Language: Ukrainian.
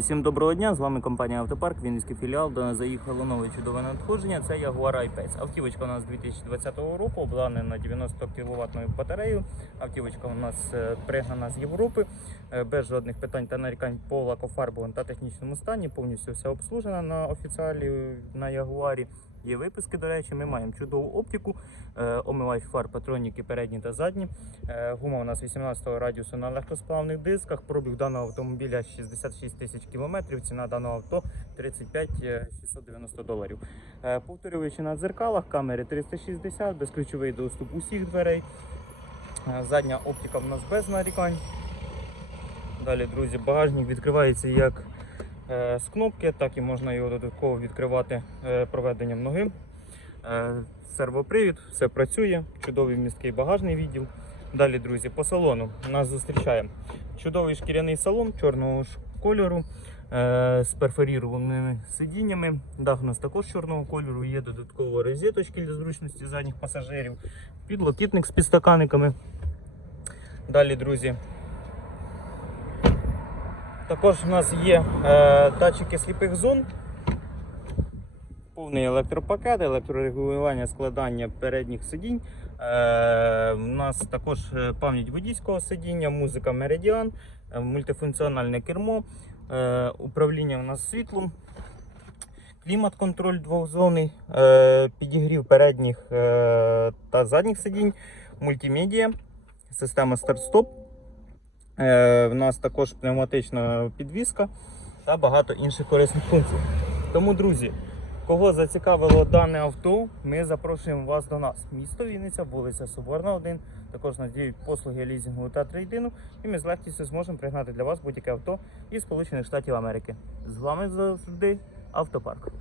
Всім доброго дня, з вами компанія Автопарк, Вінницький філіал. До нас заїхало нове чудове надходження. Це Jaguar I-Pace. Автівочка у нас 2020 року, обладнана 90 кВт батареєю. Автівочка у нас пригана пригнана з Європи, е, без жодних питань та нарікань по лакофарбовому та технічному стані. Повністю вся обслужена на офіціалі на Ягуарі. Є виписки, до речі, ми маємо чудову оптику, е, омивач фар, патроніки передні та задні. Е, Гума у нас 18 радіусу на легкосплавних дисках. Пробіг даного автомобіля 66 тисяч кілометрів. Ціна даного авто 35 е, 690 доларів. Е, Повторюючи на дзеркалах, камери 360, безключовий доступ усіх дверей. Задня оптика в нас без нарікань. Далі, друзі, багажник відкривається як з кнопки, так і можна його додатково відкривати е, проведенням ноги. Е, Сервопривід, все працює, чудовий місткий багажний відділ. Далі, друзі, по салону нас зустрічає чудовий шкіряний салон чорного кольору е, з перфорірованими сидіннями. Дах у нас також чорного кольору, є додатково розеточки для зручності задніх пасажирів, підлокітник з підстаканниками. Далі, друзі, також у нас є е, датчики сліпих зон. Повний електропакет, електрорегулювання складання передніх сидінь. Е, у нас також е, пам'ять водійського сидіння, музика Meridian, е, мультифункціональне кермо, е, управління у нас світлом, клімат-контроль двохзонний, е, підігрів передніх е, та задніх сидінь, мультимедіа, система старт-стоп. Е, в нас також пневматична підвіска та багато інших корисних функцій. Тому, друзі, кого зацікавило дане авто, ми запрошуємо вас до нас. Місто Вінниця, вулиця Соборна, 1. Також надіють послуги лізінгу та трейдину, і ми з легкістю зможемо пригнати для вас будь-яке авто із Сполучених Штатів Америки. З вами завжди автопарк.